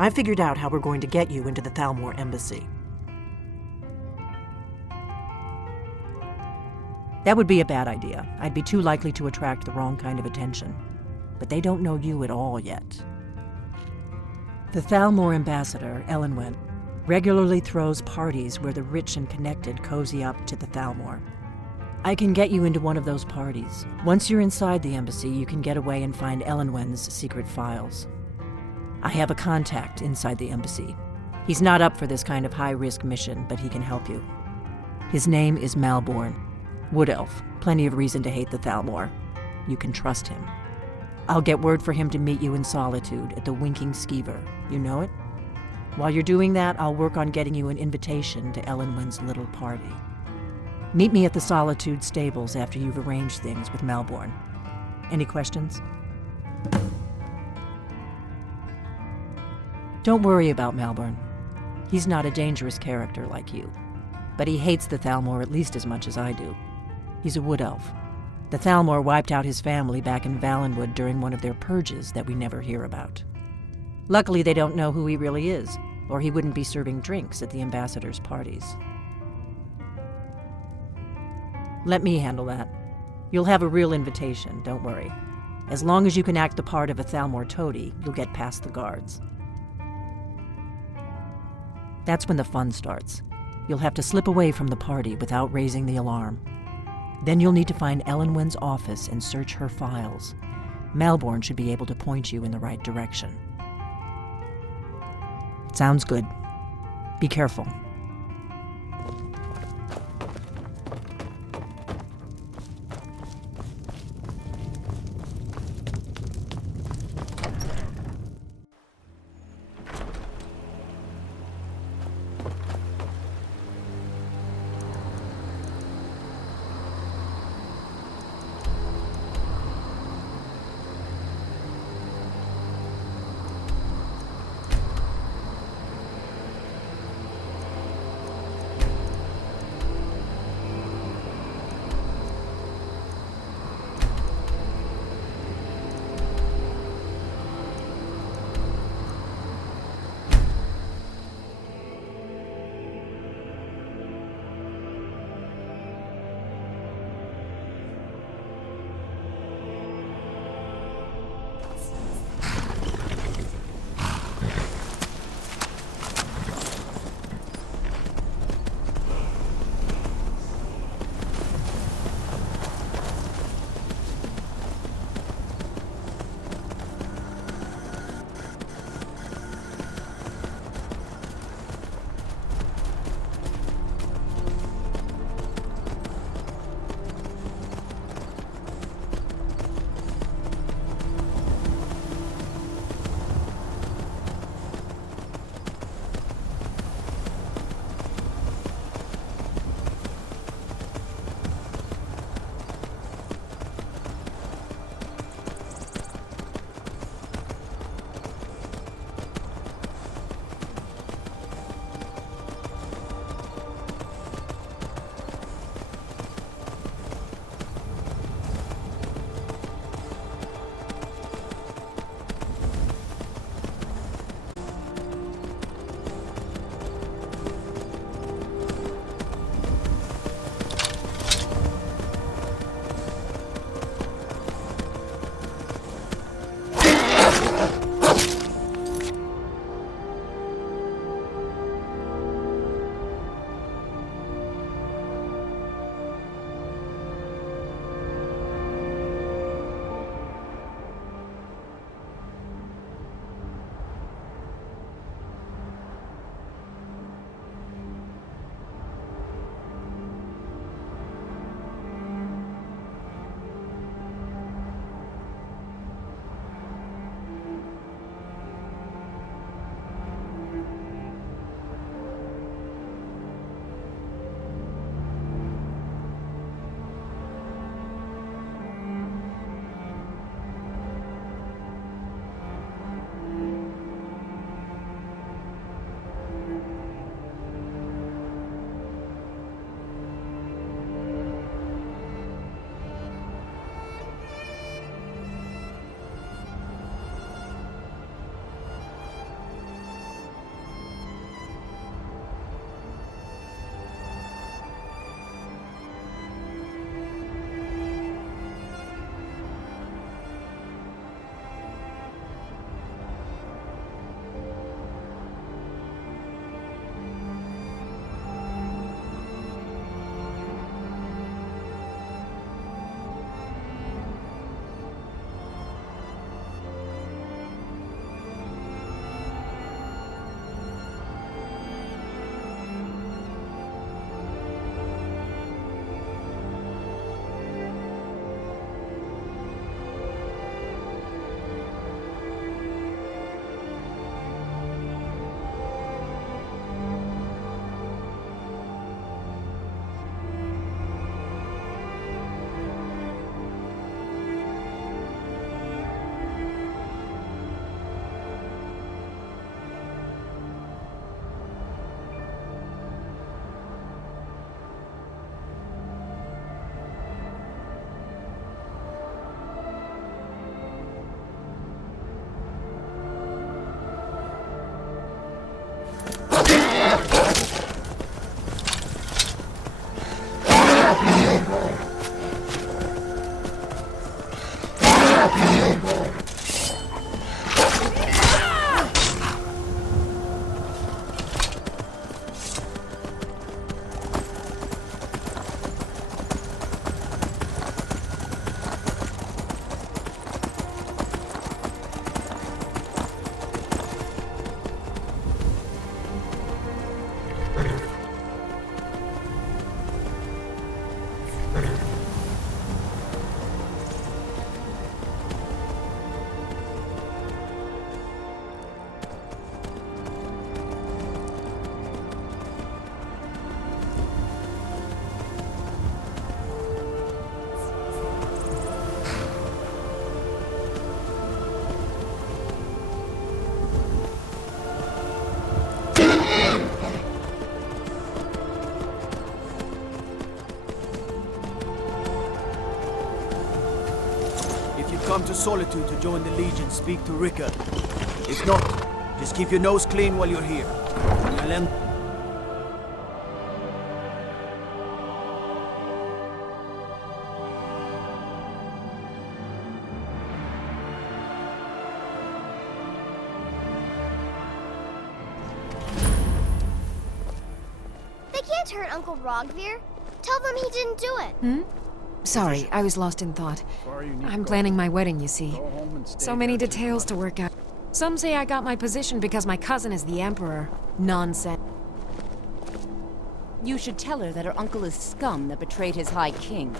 I figured out how we're going to get you into the Thalmor embassy. That would be a bad idea. I'd be too likely to attract the wrong kind of attention. But they don't know you at all yet. The Thalmor ambassador, Elenwen, regularly throws parties where the rich and connected cozy up to the Thalmor. I can get you into one of those parties. Once you're inside the embassy, you can get away and find Elenwen's secret files. I have a contact inside the embassy. He's not up for this kind of high-risk mission, but he can help you. His name is Malborn. Wood Elf. Plenty of reason to hate the Thalmor. You can trust him. I'll get word for him to meet you in Solitude at the Winking Skeever. You know it? While you're doing that, I'll work on getting you an invitation to Elenwen's little party. Meet me at the Solitude stables after you've arranged things with Malborn. Any questions? Don't worry about Malborn. He's not a dangerous character like you. But he hates the Thalmor at least as much as I do. He's a wood elf. The Thalmor wiped out his family back in Valenwood during one of their purges that we never hear about. Luckily, they don't know who he really is, or he wouldn't be serving drinks at the ambassador's parties. Let me handle that. You'll have a real invitation, don't worry. As long as you can act the part of a Thalmor toady, you'll get past the guards. That's when the fun starts. You'll have to slip away from the party without raising the alarm. Then you'll need to find Elenwen's office and search her files. Malborn should be able to point you in the right direction. Sounds good. Be careful. Come to Solitude to join the Legion, speak to Rickard. If not, just keep your nose clean while you're here. I'll They can't hurt Uncle Rogvir. Tell them he didn't do it. Sorry, I was lost in thought. I'm planning my wedding, you see. So many details to work out. Some say I got my position because my cousin is the Emperor. Nonsense. You should tell her that her uncle is scum that betrayed his High King.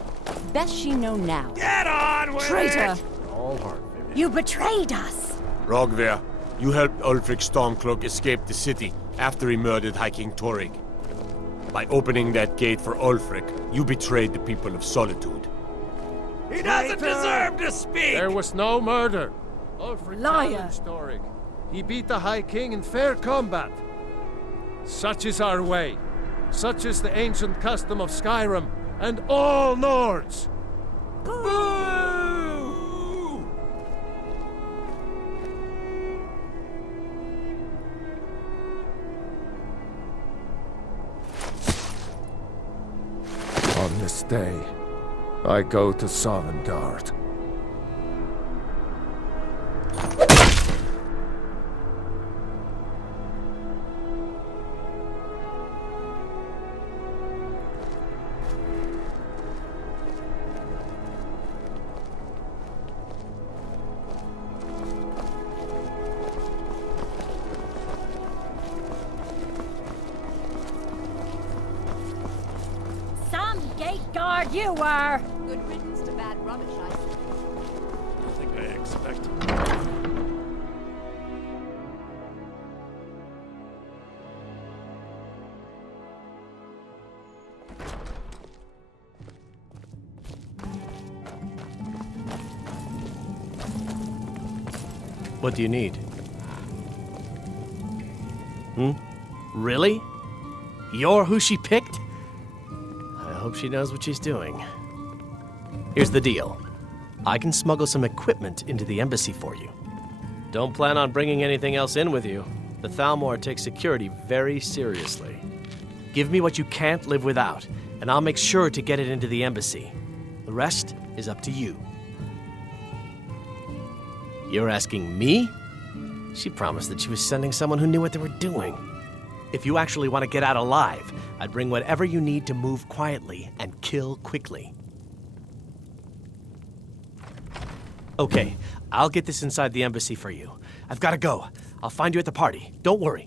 Best she know now. Get on with Traitor! All heart, baby. You betrayed us! Rogver, you helped Ulfric Stormcloak escape the city after he murdered High King Torrig. By opening that gate for Ulfric, you betrayed the people of Solitude. He doesn't deserve to speak! There was no murder. Ulfric Liar. challenged Torrig. He beat the High King in fair combat. Such is our way. Such is the ancient custom of Skyrim and all Nords. Boo! On this day, I go to Sovngarde. Gate guard you were! Good riddance to bad rubbish, I think. I think I expected. What do you need? Really? You're who she picked? I hope she knows what she's doing. Here's the deal. I can smuggle some equipment into the embassy for you. Don't plan on bringing anything else in with you. The Thalmor takes security very seriously. Give me what you can't live without, and I'll make sure to get it into the embassy. The rest is up to you. You're asking me? She promised that she was sending someone who knew what they were doing. If you actually want to get out alive, I'd bring whatever you need to move quietly and kill quickly. Okay, I'll get this inside the embassy for you. I've got to go. I'll find you at the party. Don't worry.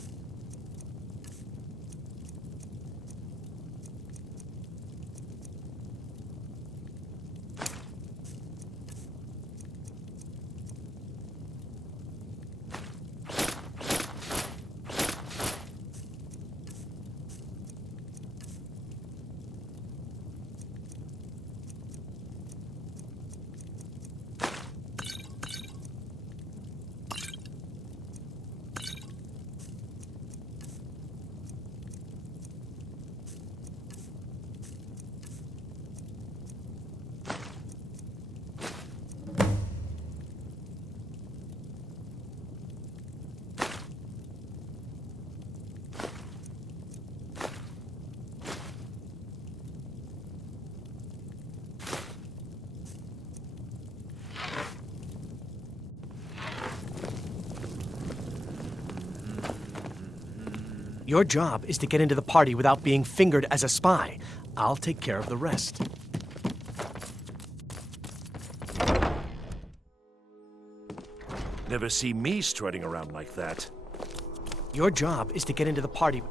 Your job is to get into the party without being fingered as a spy. I'll take care of the rest. Never see me strutting around like that. Your job is to get into the party.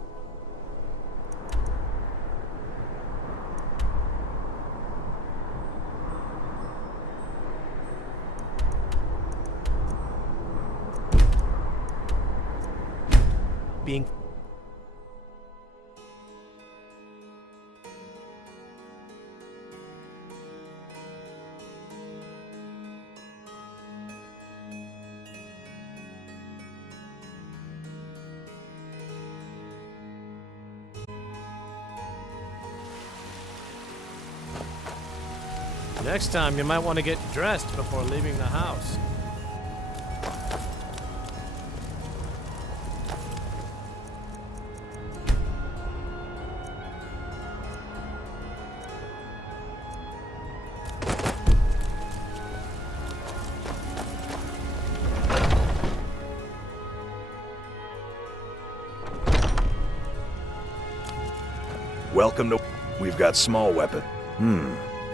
Being... Next time, you might want to get dressed before leaving the house. Welcome to... We've got small weapon.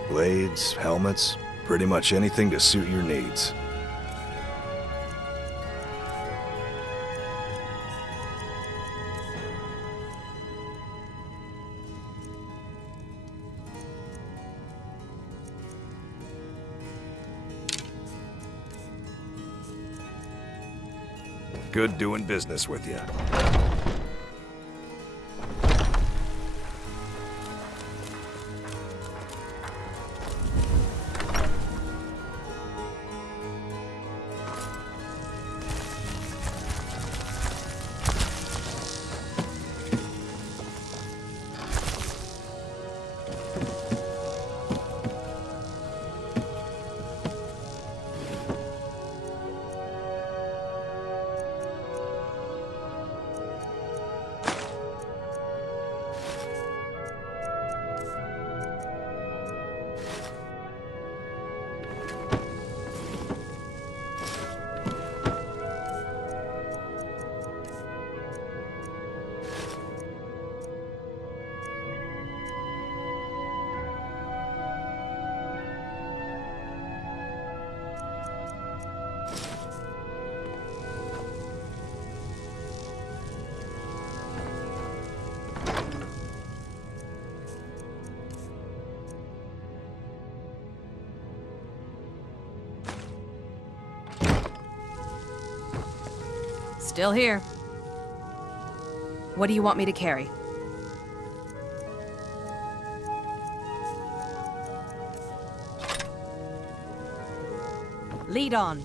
Blades, helmets, pretty much anything to suit your needs. Good doing business with you. Still here. What do you want me to carry? Lead on.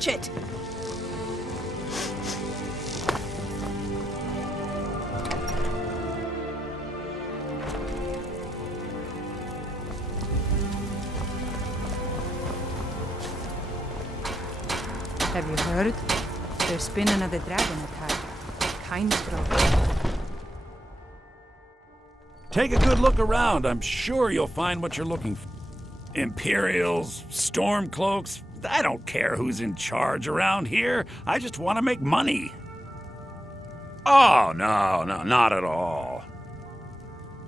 touch it! Have you heard? There's been another dragon attack. Kind of. Take a good look around. I'm sure you'll find what you're looking for. Imperials, Stormcloaks. I don't care who's in charge around here. I just want to make money. Oh, no, not at all.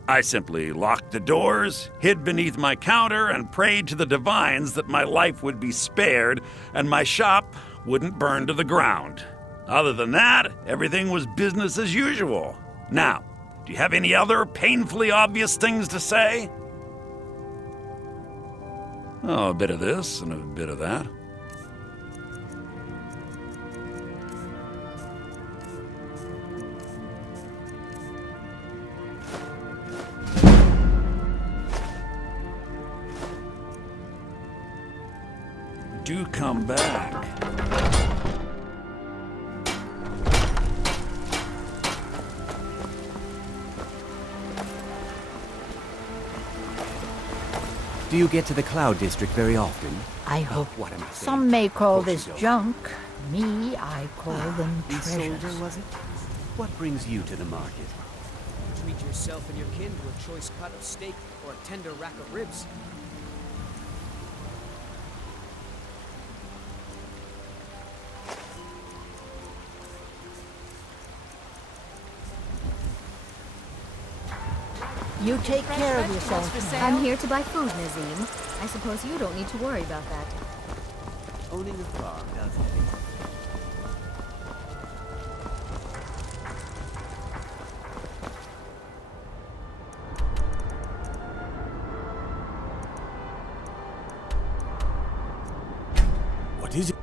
I simply locked the doors, hid beneath my counter, and prayed to the divines that my life would be spared and my shop wouldn't burn to the ground. Other than that, everything was business as usual. Now, do you have any other painfully obvious things to say? Oh, a bit of this and a bit of that. Do come back. Do you get to the Cloud District very often? I hope. What am I saying? Some may call Of course this you don't. junk. Me, I call them The treasures. soldier, was it? What brings you to the market? Treat yourself and your kin to a choice cut of steak or a tender rack of ribs. You take care of yourself. I'm here to buy food, Nazim. I suppose you don't need to worry about that. Owning a farm does it. What is it?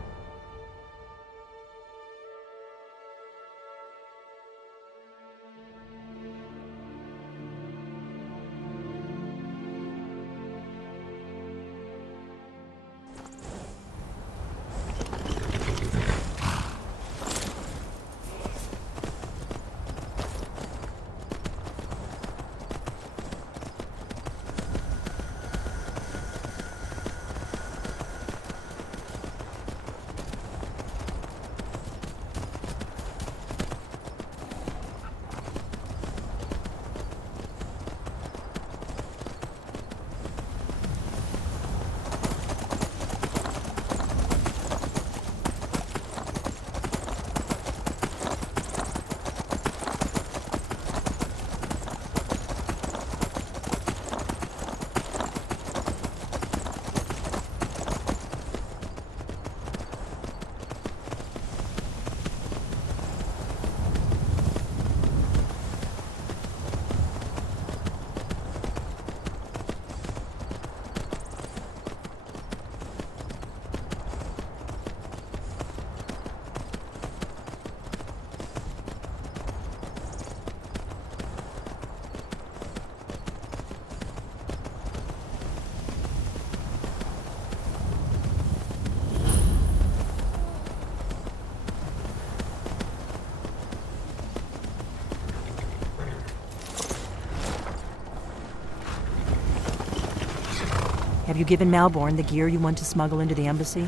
Have you given Malborn the gear you want to smuggle into the embassy?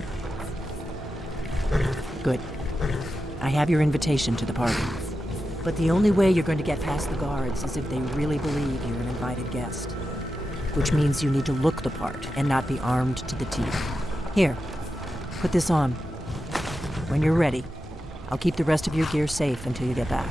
Good. I have your invitation to the party. But the only way you're going to get past the guards is if they really believe you're an invited guest. Which means you need to look the part and not be armed to the teeth. Here, put this on. When you're ready, I'll keep the rest of your gear safe until you get back.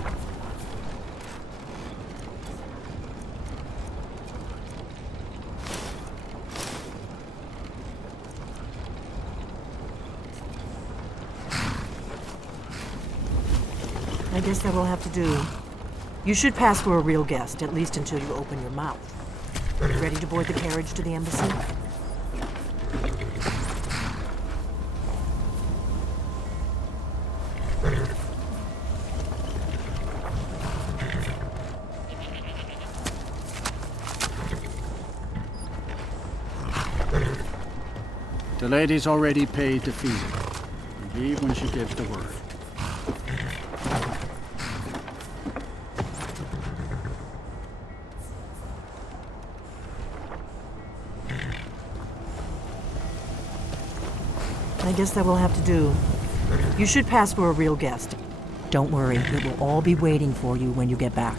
I guess that will have to do. You should pass for a real guest, at least until you open your mouth. Ready to board the carriage to the embassy? The lady's already paid the fee. Leave when she gives the word. I guess that will have to do. You should pass for a real guest. Don't worry, it will all be waiting for you when you get back.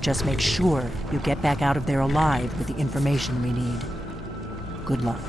Just make sure you get back out of there alive with the information we need. Good luck.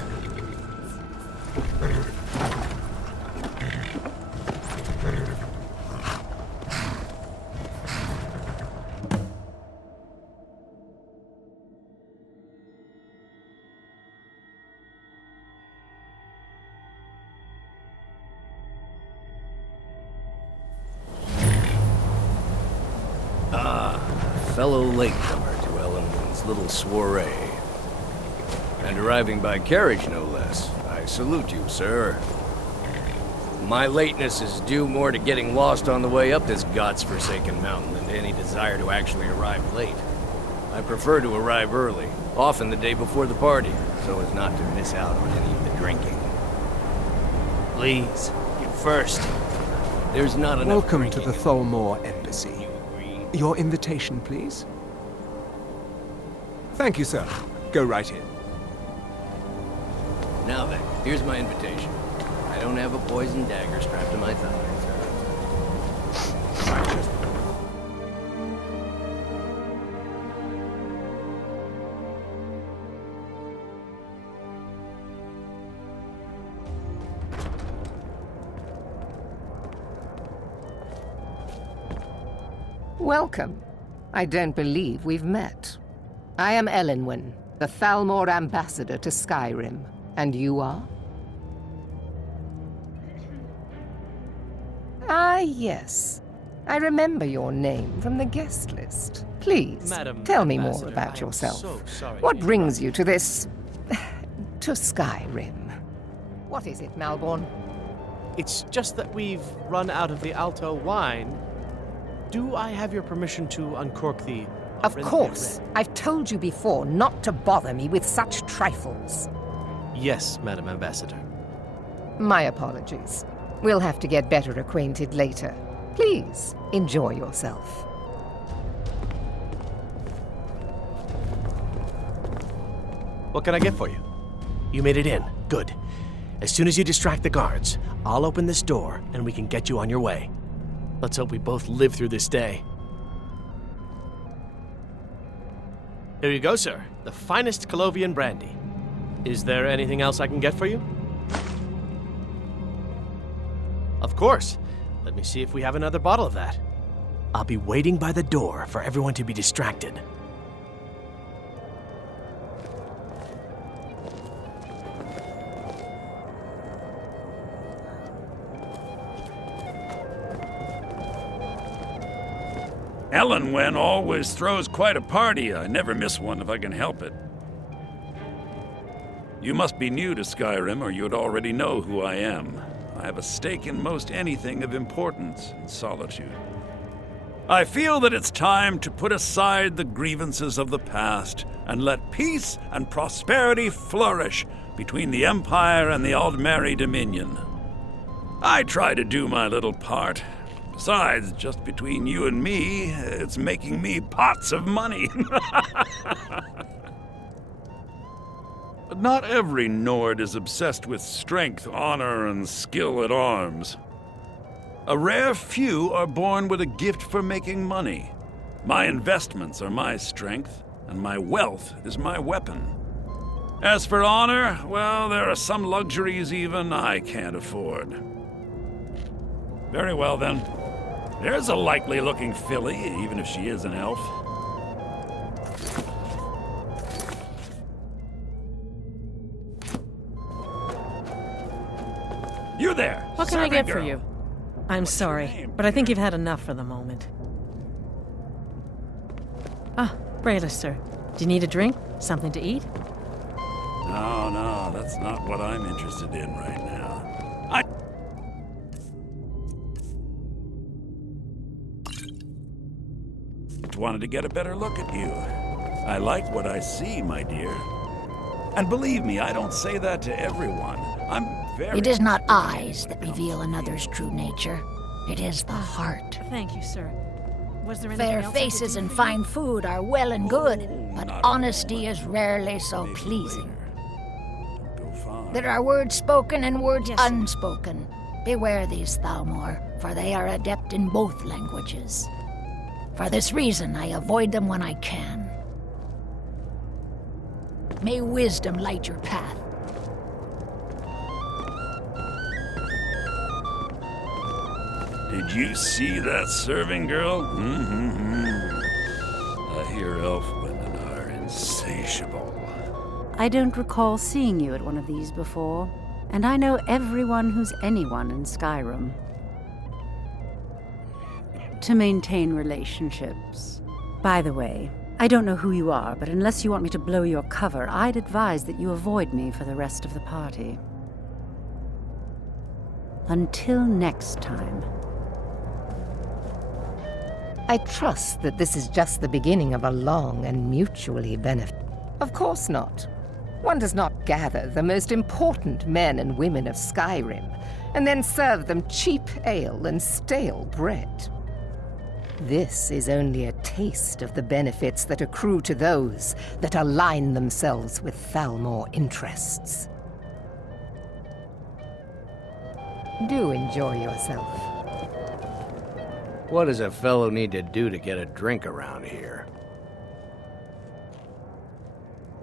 Fellow latecomer to Ellenwood's little soiree. And arriving by carriage, no less. I salute you, sir. My lateness is due more to getting lost on the way up this god's-forsaken mountain than to any desire to actually arrive late. I prefer to arrive early, often the day before the party, so as not to miss out on any of the drinking. Please, you first. There's not enough Welcome to the Tholmore Embassy. Your invitation, please. Thank you, sir. Go right in. Now then, here's my invitation. I don't have a poisoned dagger strapped to my thigh. Welcome. I don't believe we've met. I am Elenwen, the Thalmor ambassador to Skyrim. And you are? Ah, yes. I remember your name from the guest list. Please, Madam tell me more Ambassador, about I am yourself. so sorry What to brings you to this... to Skyrim? What is it, Malborn? It's just that we've run out of the Alto wine. Do I have your permission to uncork the... Of course. I've told you before not to bother me with such trifles. Yes, Madam Ambassador. My apologies. We'll have to get better acquainted later. Please, enjoy yourself. What can I get for you? You made it in. Good. As soon as you distract the guards, I'll open this door and we can get you on your way. Let's hope we both live through this day. Here you go, sir. The finest Colovian brandy. Is there anything else I can get for you? Of course. Let me see if we have another bottle of that. I'll be waiting by the door for everyone to be distracted. Elenwen always throws quite a party. I never miss one if I can help it. You must be new to Skyrim, or you'd already know who I am. I have a stake in most anything of importance in Solitude. I feel that it's time to put aside the grievances of the past and let peace and prosperity flourish between the Empire and the Aldmeri Dominion. I try to do my little part. Besides, just between you and me, it's making me pots of money. But not every Nord is obsessed with strength, honor, and skill at arms. A rare few are born with a gift for making money. My investments are my strength, and my wealth is my weapon. As for honor, well, there are some luxuries even I can't afford. Very well, then. There's a likely-looking filly, even if she is an elf. You there! What can I get for girl. you? I'm sorry, but I think you've had enough for the moment. Ah, Brayla, sir. Do you need a drink? Something to eat? No, that's not what I'm interested in right now. I just wanted to get a better look at you. I like what I see, my dear. And believe me, I don't say that to everyone. I'm It is not eyes that reveal another's true nature. It is the heart. Thank you, sir. Was there anything Fair else I could faces do and for fine you? food are well and good, but honesty is rarely so pleasing. There are words spoken and words unspoken. Beware these Thalmor, for they are adept in both languages. For this reason, I avoid them when I can. May wisdom light your path. Did you see that serving girl? I hear elf women are insatiable. I don't recall seeing you at one of these before, and I know everyone who's anyone in Skyrim. To maintain relationships. By the way, I don't know who you are, but unless you want me to blow your cover, I'd advise that you avoid me for the rest of the party. Until next time. I trust that this is just the beginning of a long and mutually benefit. Of course not. One does not gather the most important men and women of Skyrim and then serve them cheap ale and stale bread. This is only a taste of the benefits that accrue to those that align themselves with Thalmor interests. Do enjoy yourself. What does a fellow need to do to get a drink around here?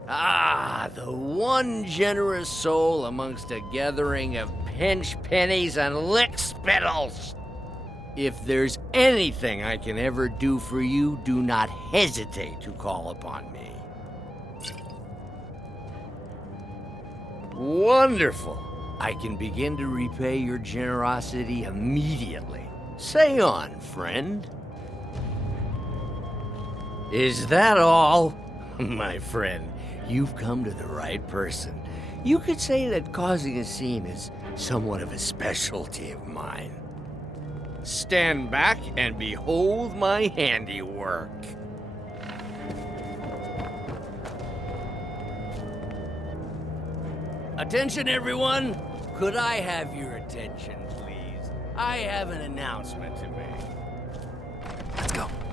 Ah, the one generous soul amongst a gathering of pinch pennies and lick spittles. If there's anything I can ever do for you, do not hesitate to call upon me. Wonderful. I can begin to repay your generosity immediately. Say on, friend. Is that all? My friend, you've come to the right person. You could say that causing a scene is somewhat of a specialty of mine. Stand back and behold my handiwork. Attention, everyone! Could I have your attention, please? I have an announcement to make.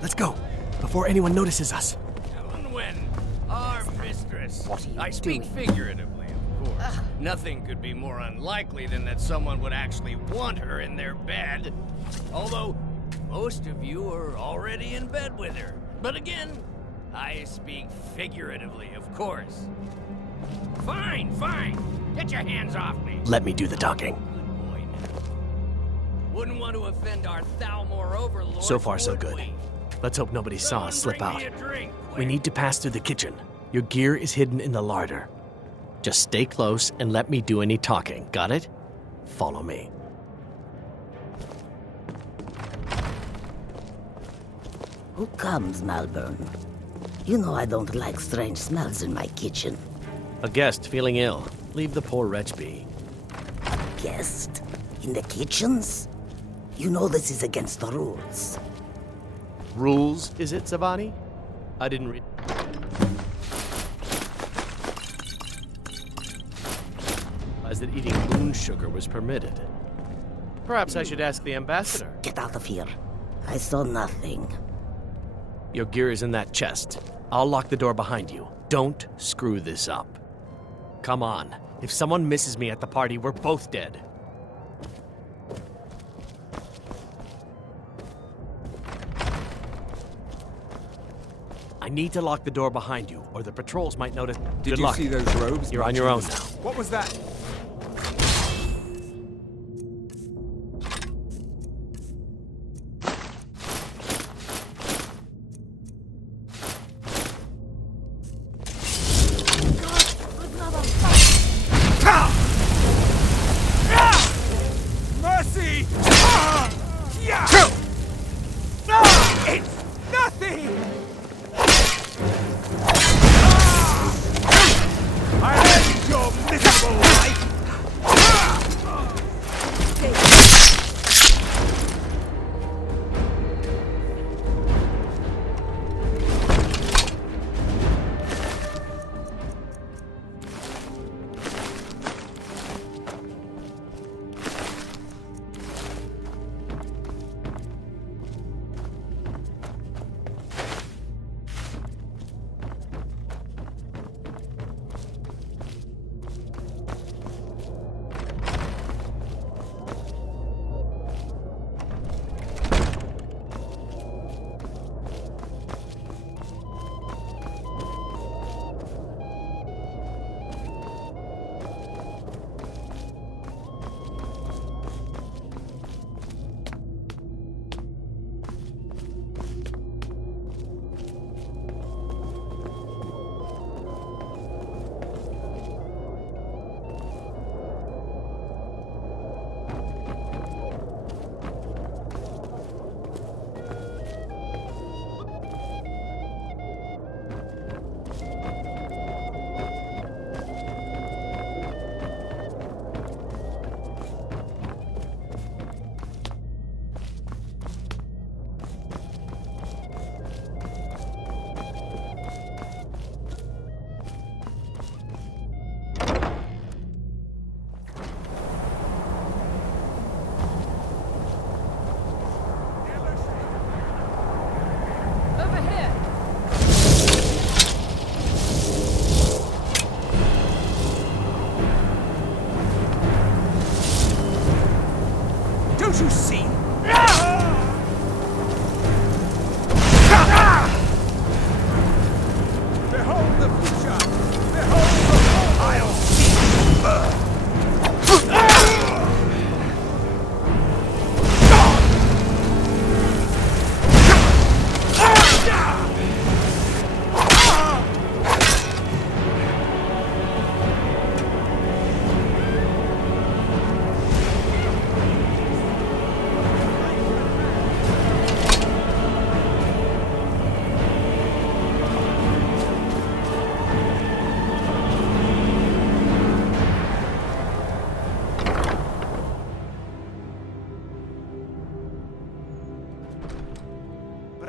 Let's go, before anyone notices us. Elenwen, our mistress. What are you I speak doing? figuratively, of course. Nothing could be more unlikely than that someone would actually want her in their bed. Although, most of you are already in bed with her. But again, I speak figuratively, of course. Fine, fine. Get your hands off me. Let me do the talking. Wouldn't want to offend our Thalmor overlords. So far, so would good. we? Let's hope nobody saw us slip Bring out. me a drink, We need to pass through the kitchen. Your gear is hidden in the larder. Just stay close and let me do any talking. Got it? Follow me. Who comes, Malvern? You know I don't like strange smells in my kitchen. A guest feeling ill. Leave the poor wretch be. Guest? In the kitchens? You know this is against the rules. Rules, is it, Savani? I didn't read. As that eating moon sugar was permitted. Perhaps I should ask the ambassador. Get out of here. I saw nothing. Your gear is in that chest. I'll lock the door behind you. Don't screw this up. Come on. If someone misses me at the party, we're both dead. I need to lock the door behind you, or the patrols might notice. Did Good you luck. see those robes? You're on your own now. What was that? Mercy! Yeah! It's nothing! I end your miserable life!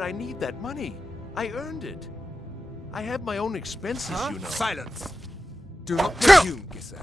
But I need that money. I earned it. I have my own expenses, you know. Silence! Do not presume, Gisser.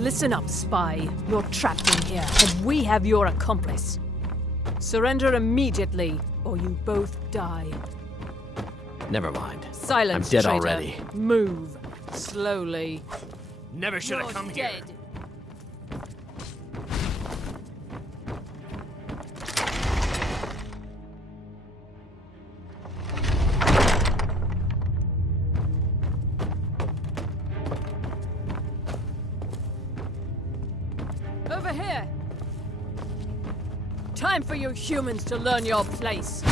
Listen up, spy. You're trapped in here, and we have your accomplice. Surrender immediately, or you both die. Never mind. Silence, I'm dead traitor. already. Move. Slowly. Never should have come here. Dead. Over here! Time for you humans to learn your place.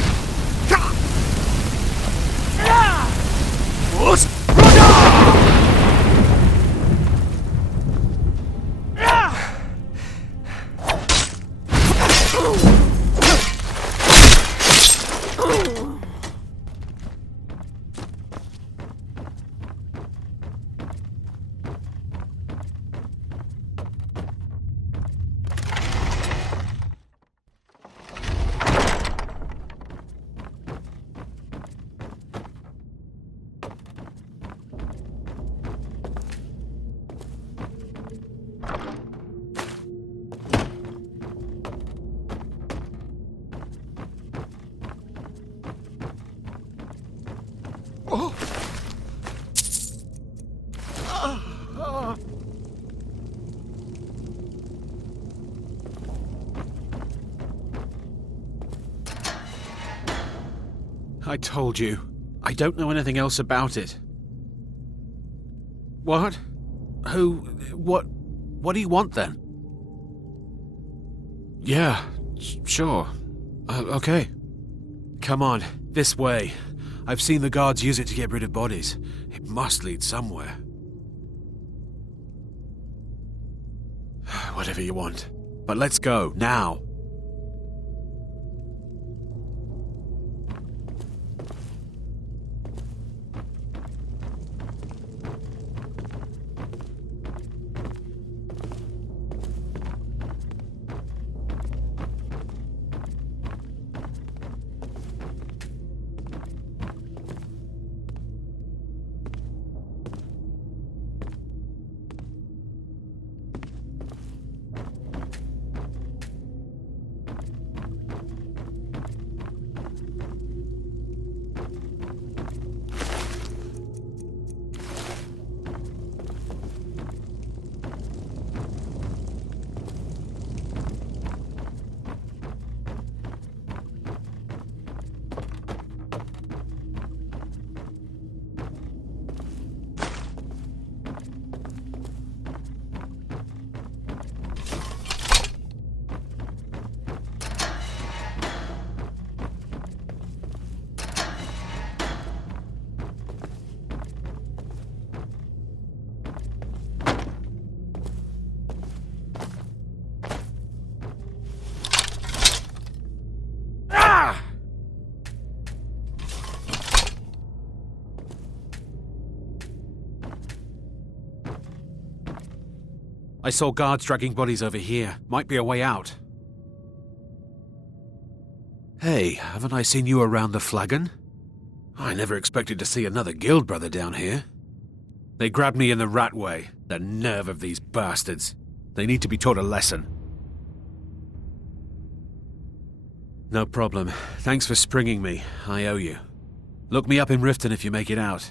I told you. I don't know anything else about it. What? Who? What do you want then? Yeah, sure. Okay. Come on, this way. I've seen the guards use it to get rid of bodies. It must lead somewhere. Whatever you want. But let's go, now. I saw guards dragging bodies over here. Might be a way out. Hey, haven't I seen you around the flagon? I never expected to see another guild brother down here. They grabbed me in the rat way. The nerve of these bastards. They need to be taught a lesson. No problem. Thanks for springing me. I owe you. Look me up in Riften if you make it out.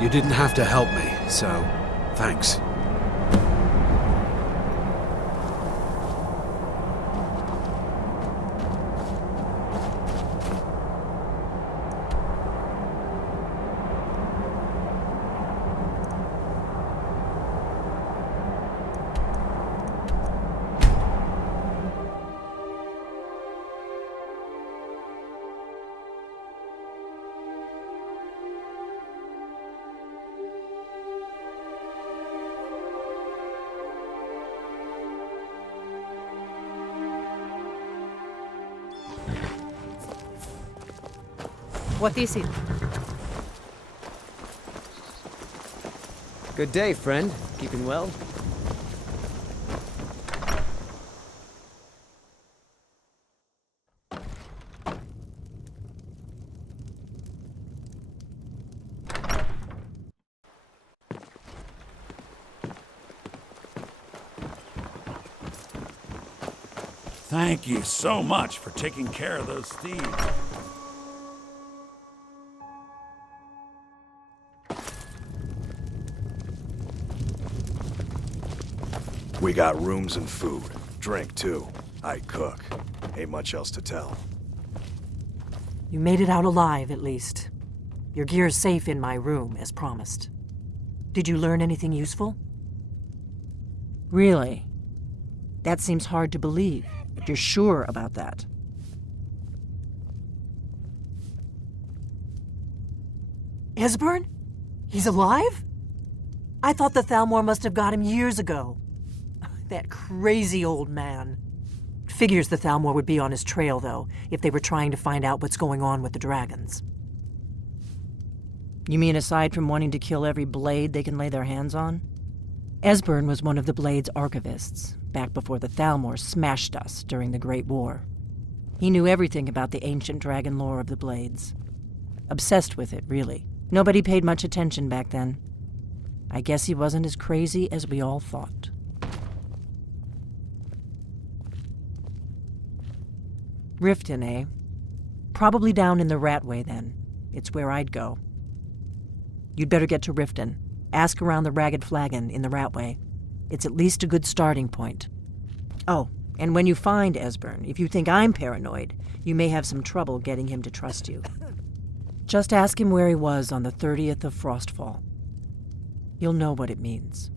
You didn't have to help me, so thanks. What is it? Good day, friend. Keeping well? Thank you so much for taking care of those thieves. We got rooms and food. Drink, too. I cook. Ain't much else to tell. You made it out alive, at least. Your gear's safe in my room, as promised. Did you learn anything useful? Really? That seems hard to believe, but you're sure about that? Esbern? He's alive? I thought the Thalmor must have got him years ago. That crazy old man. Figures the Thalmor would be on his trail, though, if they were trying to find out what's going on with the dragons. You mean aside from wanting to kill every blade they can lay their hands on? Esbern was one of the Blade's archivists, back before the Thalmor smashed us during the Great War. He knew everything about the ancient dragon lore of the Blades. Obsessed with it, really. Nobody paid much attention back then. I guess he wasn't as crazy as we all thought. Riften, eh? Probably down in the Ratway, then. It's where I'd go. You'd better get to Riften. Ask around the Ragged Flagon in the Ratway. It's at least a good starting point. Oh, and when you find Esbern, if you think I'm paranoid, you may have some trouble getting him to trust you. Just ask him where he was on the 30th of Frostfall. You'll know what it means.